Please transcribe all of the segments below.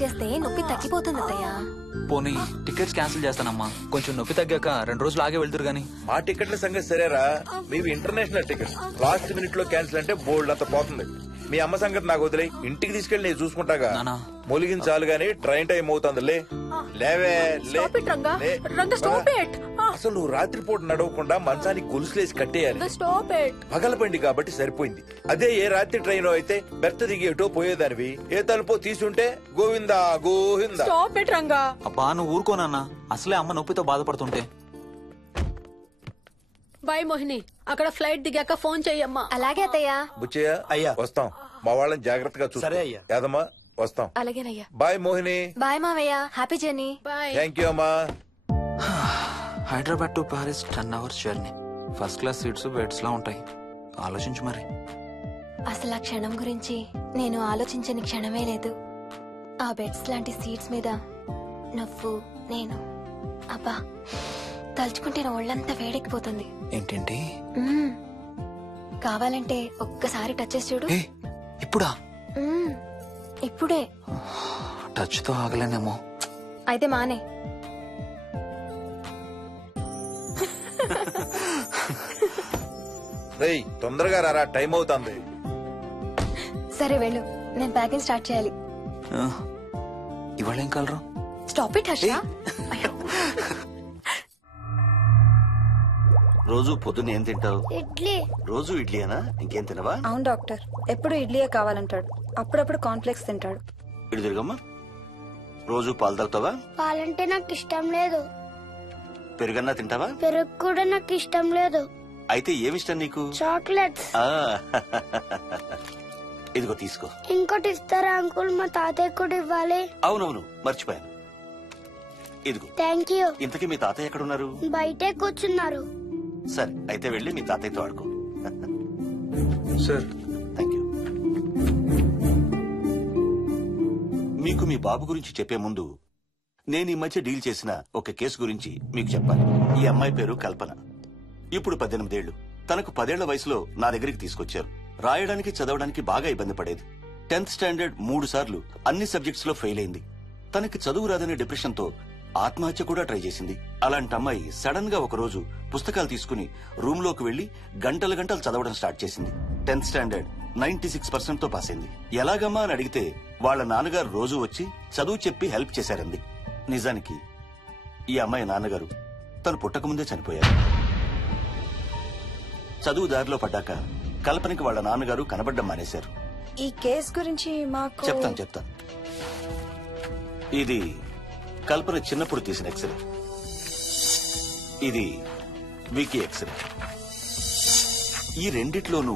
చేస్తే నొప్పి తగ్గిపోతుంది అత్తయ్య. పోనీ టికెట్స్ క్యాన్సిల్ చేస్తానమ్మా, కొంచెం నొప్పి తగ్గాక 2 రోజులు ఆగే వెళ్తురు గానీ. మా టికెట్ల సంగతి సరేరా, మీవి ఇంటర్నేషనల్ టికెట్స్. లాస్ట్ మినిట్ లో క్యాన్సిల్ అంటే బోల్డ్ అంత పోతుంది. మీ అమ్మ సంగతి నాకు వదిలే, ఇంటికి తీసుకెళ్లి నేను చూసుకుంటాగా. మొలిగించాలు గాని ట్రైన్ టైం అవుతుందిలే. లేవే అసలు నువ్వు రాత్రిపూట నడవకుండా మంచానికి గొలుసులేసి కట్టేయాలి. పగలబండి కాబట్టి సరిపోయింది. అదే ఏ రాత్రి ట్రైన్ అయితే బెర్త దిగేటో పోయేదానివి. ఏ తలుపో తీసుంటే గోవిందా గోవిందా. అబ్బా నువ్వు ఊరుకోనన్నా, అసలే అమ్మ నొప్పితో బాధపడుతుంటే. బాయ్ మోహిని, అక్కడ ఫ్లైట్ దిగాక ఫోన్ చెయ్యమ్మా. అలాగే అత్తయ్య. బుచ్చయ్య అయ్యా వస్తాం, మా వాళ్ళని జాగ్రత్తగా చూసి. సరే అయ్యా. యాదమ్మా వస్తాం. అలాగేనయ్యా. బాయ్ మోహిని. బాయ్ మావయ్య, హ్యాపీ జర్నీ. థ్యాంక్ యూ అమ్మా. Hyderabad to Paris 10 hours journey. First class seats beds లా ఉంటాయి. ఆలోచించు మరి. అసలు ఆ క్షణం గురించి నేను ఆలోచించని క్షణమే లేదు. ఆ బెడ్స్ లాంటి సీట్స్ మీద నువ్వు నేను, అబ్బా తలుచుకుంటే నా ఒళ్ళంతా వేడెక్కిపోతుంది. ఏంటంటే కావాలంటే ఒక్కసారి టచ్ చేసి చూడు. ఇప్పుడా? ఇప్పుడే. టచ్ తో ఆగలేనేమో. అయితే మానే. రేయ్ తొందరగా రారా, టైం అవుతుంది. సరే వెళ్ళు, నేను ప్యాకింగ్ స్టార్ట్ చేయాలి. ఇవాళ ఏం కలరు? Stop it Harsha. రోజు పొద్దున్న ఏం తింటావు? ఇడ్లీ. రోజు ఇడ్లీనా? ఇంకేం తినవా? అవును డాక్టర్, ఎప్పుడు ఇడ్లీయే కావాలంటాడు. అప్పుడప్పుడు కాన్ఫ్లెక్స్ తింటాడు. ఇటు తిరగమ్మా. రోజు పాలు తాగుతావా? పాలంటే నాకు ఇష్టం లేదు. పెరుగన్నా తింటావా? పెరుగు కూడా నాకు ఇష్టం లేదు. అయితే ఏమిష్టం నీకు? చాక్లెట్స్. ఇదిగో తీసుకో. ఇంకోటి ఇస్తారా అంకుల్? మా తాతయ్య కూడా ఇవ్వాలి. అవునవును మర్చిపోయాను. ఇదిగో. Thank you. ఇంతకీ మీ తాతయ్య ఎక్కడున్నారు? బయటే కూర్చున్నారు. సరే అయితే వెళ్ళి మీ తాతయ్యతో ఆడుకో. Sir thank you. మీకు మీ బాబు గురించి చెప్పే ముందు నేను ఈ మధ్య డీల్ చేసిన ఒక కేసు గురించి మీకు చెప్పాలి. ఈ అమ్మాయి పేరు కల్పన. ఇప్పుడు 18 ఏళ్లు. తనకు 10 ఏళ్ల వయసులో నా దగ్గరికి తీసుకొచ్చారు. రాయడానికి చదవడానికి బాగా ఇబ్బంది పడేది. 10th స్టాండర్డ్ 3 సార్లు అన్ని సబ్జెక్ట్స్ లో ఫెయిల్ అయింది. తనకి చదువు రాదనే డిప్రెషన్ తో ఆత్మహత్య కూడా ట్రై చేసింది. అలాంటి అమ్మాయి సడన్ గా ఒక రోజు పుస్తకాలు తీసుకుని రూమ్ లోకి వెళ్లి గంటలు గంటలు చదవడం స్టార్ట్ చేసింది. 10th స్టాండర్డ్ 96% తో పాస్ అయింది. ఎలాగమ్మా అని అడిగితే వాళ్ళ నాన్నగారు రోజు వచ్చి చదువు చెప్పి హెల్ప్ చేశారంది. నిజానికి ఈ అమ్మాయి నాన్నగారు తను పుట్టకముందే చనిపోయారు. చదువు దారిలో పడ్డాక కల్పనకి వాళ్ళ నాన్నగారు కనబడ్డం మానేశారు. ఈ కేసు గురించి మాకు చెప్తాను. ఇది కల్పన చిన్నప్పుడు తీసిన ఎక్స్రే. ఇది వికీ ఎక్స్రే. ఈ రెండిట్లోనూ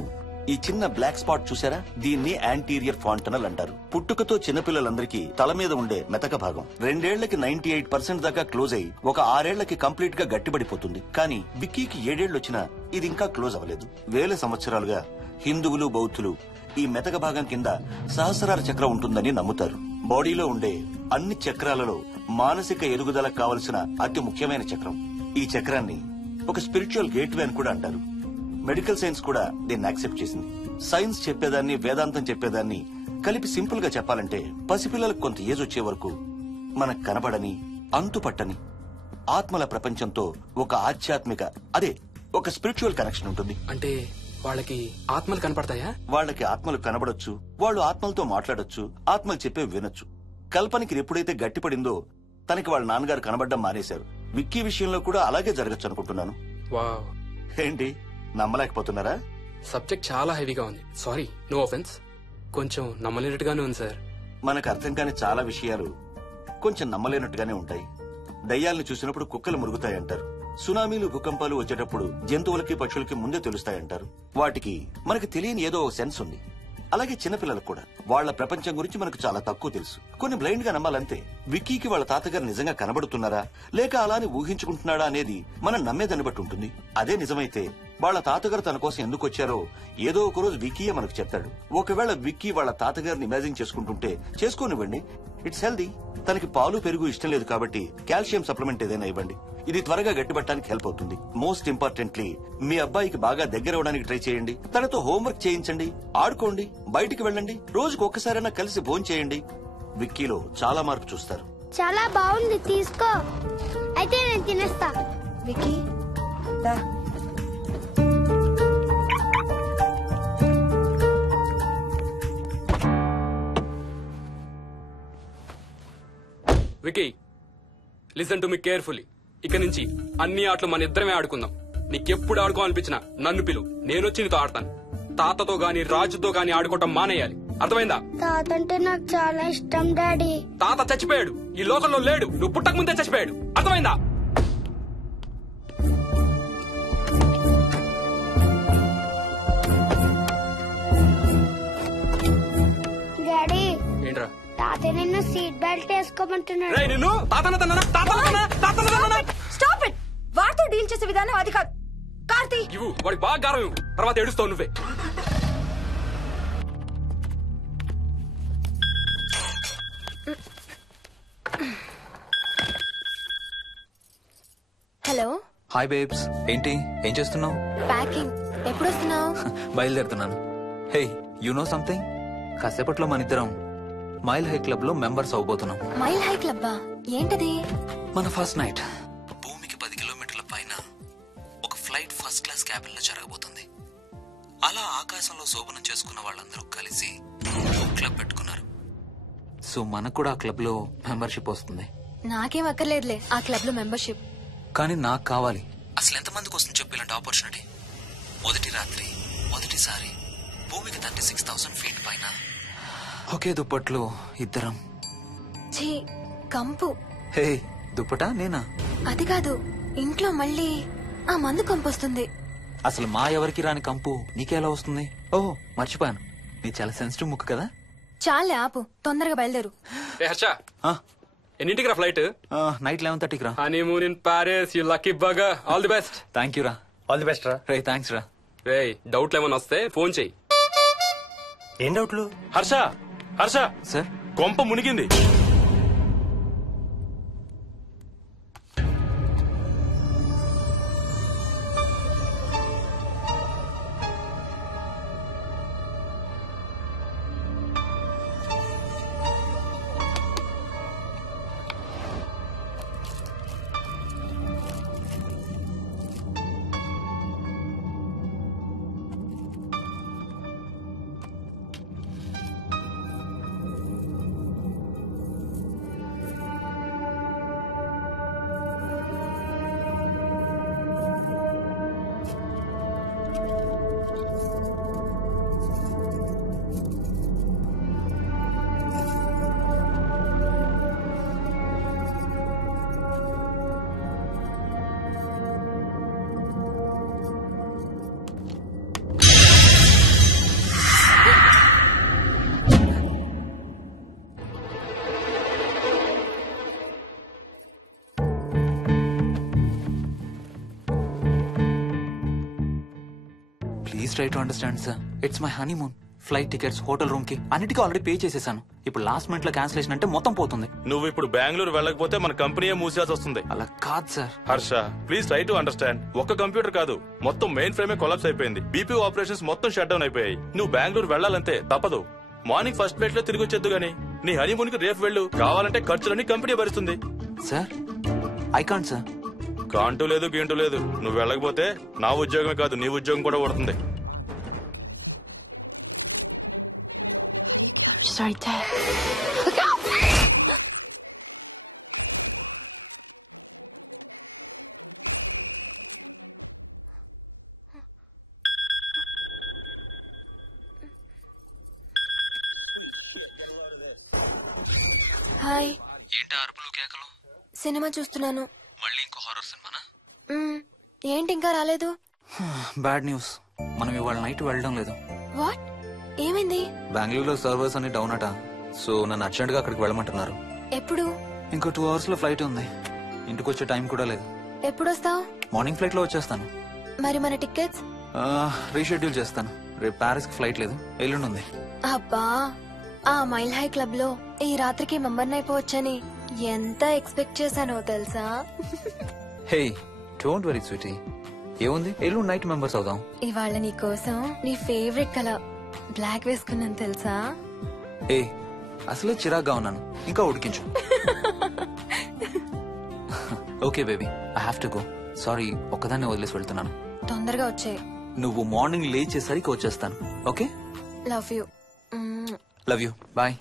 ఈ చిన్న బ్లాక్ స్పాట్ చూసారా, దీన్ని యాంటీరియర్ ఫాంటనల్ అంటారు. పుట్టుకతో చిన్నపిల్లలందరికీ తల మీద ఉండే మెతక భాగం 2 ఏళ్లకి 98% దాకా క్లోజ్ అయి ఒక 6 ఏళ్లకి కంప్లీట్ గా గట్టిపడిపోతుంది. కానీ విక్కీకి 7 ఏళ్లు వచ్చినా ఇది ఇంకా క్లోజ్ అవ్వలేదు. వేల సంవత్సరాలుగా హిందువులు, బౌద్ధులు ఈ మెతక భాగం కింద సహస్రార చక్రం ఉంటుందని నమ్ముతారు. బాడీలో ఉండే అన్ని చక్రాలలో మానసిక ఎదుగుదలకు కావలసిన అతి ముఖ్యమైన చక్రం. ఈ చక్రాన్ని ఒక స్పిరిచువల్ గేట్వే అని కూడా అంటారు. మెడికల్ సైన్స్ కూడా దీన్ని యాక్సెప్ట్ చేసింది. సైన్స్ చెప్పేదాన్ని, వేదాంతం చెప్పేదాన్ని కలిపి సింపుల్ గా చెప్పాలంటే, పసిపిల్లలకు కొంత ఏజ్ వచ్చే వరకు మనకు కనబడని, అంతుపట్టని ఆత్మల ప్రపంచంతో ఒక ఆధ్యాత్మిక, అదే ఒక స్పిరిచువల్ కనెక్షన్ ఉంటుంది. అంటే వాళ్ళకి ఆత్మలు కనపడతాయా? వాళ్ళకి ఆత్మలు కనబడొచ్చు, వాళ్ళు ఆత్మలతో మాట్లాడొచ్చు, ఆత్మలు చెప్పే వినొచ్చు. కల్పనకి ఎప్పుడైతే గట్టిపడిందో తనకి వాళ్ళ నాన్నగారు కనబడ్డం మానేశారు. విక్కీ విషయంలో కూడా అలాగే జరగచ్చు అనుకుంటున్నాను. వావ్, ఏంటి నమ్మలేకపోతున్నారా? సబ్జెక్ట్ చాలా హెవీగా ఉంది. Sorry, no offence. కొంచెం నమ్మలేనట్టుగానే ఉంది సార్. మనకు అర్థం కాని చాలా విషయాలు కొంచెం నమ్మలేనట్టుగానే ఉంటాయి. దయ్యాలను చూసినప్పుడు కుక్కలు మురుగుతాయంటారు. సునామీలు, భూకంపాలు వచ్చేటప్పుడు జంతువులకి, పక్షులకి ముందే తెలుస్తాయంటారు. వాటికి మనకు తెలియని ఏదో సెన్స్ ఉంది. అలాగే చిన్నపిల్లలకు కూడా వాళ్ల ప్రపంచం గురించి మనకు చాలా తక్కువ తెలుసు. కొన్ని బ్లైండ్ గా నమ్మాలంతే. విక్కీకి వాళ్ళ తాతగారు నిజంగా కనబడుతున్నారా లేక అలానే ఊహించుకుంటున్నాడా అనేది మనం నమ్మేదాన్ని బట్టి ఉంటుంది. అదే నిజమైతే వాళ్ళ తాతగారు తన కోసం ఎందుకు వచ్చారో ఏదో ఒక రోజు విక్కీయే మనకు చెప్తాడు. ఒకవేళ విక్కీ వాళ్ళ తాతగారిని ఇమాజిన్ చేసుకుంటుంటే చేసుకోనివ్వండి, ఇట్స్ హెల్దీ. తనకి పాలు, పెరుగు ఇష్టం లేదు కాబట్టి కాల్షియం సప్లిమెంట్ ఏదైనా ఇవ్వండి. ఇది త్వరగా గట్టిపట్టడానికి హెల్ప్ అవుతుంది. మోస్ట్ ఇంపార్టెంట్లీ మీ అబ్బాయికి బాగా దగ్గర అవడానికి ట్రై చేయండి. తనతో హోంవర్క్ చేయించండి, ఆడుకోండి, బయటికి వెళ్ళండి, రోజుకు ఒక్కసారైనా కలిసి భోజనం చేయండి. విక్కీలో చాలా మార్పు చూస్తారు. చాలా బాగుంది, తీసుకో. అయితే నేను తినేస్తా. విక్కీ దా. Vicky, listen to me carefully. ఇక నుంచి అన్ని ఆటలు మన ఇద్దరమే ఆడుకుందాం. నీకెప్పుడు ఆడుకోవాలనిపించినా నన్ను పిలు, నేనొచ్చి నీతో ఆడతాను. తాతతో గాని రాజుతో గాని ఆడుకోవటం మానేయాలి, అర్థమైందా? తాత అంటే నాకు చాలా ఇష్టం డాడీ. తాత చచ్చిపోయాడు, ఈ లోకంలో లేడు. నువ్వు పుట్టక ముందే చచ్చిపోయాడు, అర్థమైందా? డాడీ, ఏంట్రా? తాత నిన్ను సీట్ బెల్ట్ వేసుకోమంటున్నాడు. రేయ్, నిన్ను స్టాప్ ఇట్. వాడితో డీల్ చేసే విధానం అది కాదు. కార్తీ, ఇవ్వు, వాడికి బాగా గారం ఇవ్వు. తర్వాత ఏడుస్తావు నువ్వే. హలో. హాయ్ బేబ్స్, ఏంటి ఏం చేస్తున్నావు? ప్యాకింగ్. ఎప్పుడు వస్తున్నావు? బయలుదేరుతున్నాను. Hey, you know something? కాసేపట్లో మన ఇద్దరం మైల్ హై క్లబ్ లో మెంబర్స్ అవబోతున్నాం. మైల్ హై క్లబ్బా? ఏంటది? మన ఫస్ట్ నైట్ భూమికి 10 కిలోమీటర్ల పైన ఒక ఫ్లైట్ ఫస్ట్ క్లాస్ క్యాబిన్ లో జరగబోతుంది. అలా ఆకాశంలో శోభనం చేసుకున్న వాళ్ళందరూ కలిసి ఒక క్లబ్ పెట్టుకున్నారు. సో మనకు కూడా ఆ క్లబ్ లో మెంబర్షిప్ వస్తుంది. నాకేం అక్కర్లేదులే ఆ క్లబ్ లో మెంబర్షిప్. కానీ నాకు కావాలి. అసలు ఎంతమందికి వస్తుంది చెప్పు ఇలాంటి ఆపర్చునిటీ? మొదటి రాత్రి, మొదటిసారి భూమికి 36,000 ఫీట్ పైన ఒకే దుప్పట్లో ఇద్దరం. ఛీ, కంపు. హే, దుప్పటా నేనా? అది కాదు, ఇంట్లో మళ్ళీ ఆ మందు కంపొస్తుంది. అసలు మా ఎవరికి రాని కంపు నీకెలా వస్తుంది? ఓహో, మర్చిపోయాను, నీ చాలా సెన్సిటివ్ ముక్కు కదా. చాలే ఆపు, తొందరగా బయలుదేరు. ఏ హర్ష, ఆ, ఎన్నింటికి రా ఫ్లైట్? నైట్ 11:30కి రా. Honeymoon in Paris, you lucky bugger. All the best. Thank you రా. ఆల్ ది బెస్ట్ రా. రే, థ్యాంక్స్ రా. రే, డౌట్లు ఏమైనా వస్తే ఫోన్ చెయ్యి. ఏం డౌట్లు? హర్ష, హర్ష, సార్, కొంప మునిగింది. Try to understand sir. It's my honeymoon. Flight tickets, hotel room కి అన్నిటికీ ఆల్రెడీ పే చేసేసాను. ఇప్పుడు లాస్ట్ మినిట్ లో క్యాన్సిలేషన్ అంటే మొత్తం పోతుంది. నువ్వు ఇప్పుడు బెంగళూరు వెళ్ళకపోతే మన కంపెనీయే మూసేయాల్సి వస్తుంది. అలా కాదు sir. Harsha, please try to understand. ఒక్క కంప్యూటర్ కాదు, మొత్తం మెయిన్ ఫ్రేమే కొలాప్స్ అయిపోయింది. బీపీ ఆపరేషన్స్ మొత్తం షట్ డౌన్ అయిపోయాయి. నువ్వు బెంగళూరు వెళ్ళాలంటే తప్పదు. మార్నింగ్ ఫస్ట్ ఫ్లైట్ లో తిరిగి వచ్చేద్దు గానీ నీ హనీమూన్ కి రేపు వెళ్ళు. కావాలంటే ఖర్చులన్నీ కంపెనీ భరిస్తుంది. Sir I can't sir. కాంటూ లేదు గీంటూ లేదు. నువ్వు వెళ్ళకపోతే నా ఉద్యోగమే కాదు నీ ఉద్యోగం కూడా పడుతుంది. హాయ్. ఏంటి అరుపులు కేకలు? సినిమా చూస్తున్నాను. మళ్ళీ ఇంకో హారర్ సినిమానా? ఏంటి ఇంకా రాలేదు? Bad news. మనం ఇవాళ నైట్ వెళ్ళడం లేదు. వాట్? ఏమైంది? బెంగళూరులో సర్వర్స్ అన్ని డౌన్ అట. సో నన్ను అర్జెంట్ గా అక్కడికి వెళ్ళమంటున్నారు. ఎప్పుడు? ఇంకో 2 hours లో ఫ్లైట్ ఉంది. ఇంటికి వచ్చే టైం కూడా లేదు. ఎప్పుడు వస్తావు? మార్నింగ్ ఫ్లైట్ లో వచ్చేస్తాను. మరి మన టికెట్స్? రీషెడ్యూల్ చేస్తాను. రేపు ప్యారిస్ కి ఫ్లైట్ లేదు, ఎల్లుండి ఉంది. అబ్బా, ఆ మైల్ హై క్లబ్ లో ఈ రాత్రికి మెంబర్ని అయిపోవచ్చని ఎంత ఎక్స్పెక్ట్ చేశానో తెలుసా? హే డోంట్ వరీ స్వీటీ, ఏముంది, ఎల్లుండి నైట్ మెంబర్స్ అవుదాం. ఇవాళ నీ కోసం నీ ఫేవరెట్ కలర్ బ్లాక్ వేసుకున్నాను తెలుసా? ఏ అసలే చిరాగ్గా ఉన్నాను, ఇంకా ఉడికించు. Okay baby, I have to go. Sorry, ఒక్కదాన్ని వదిలేసి వెళ్తున్నాను. తొందరగా వచ్చే. నువ్వు మార్నింగ్ లేచేసరికి వచ్చేస్తాను. Okay? Love you. Love you. Bye.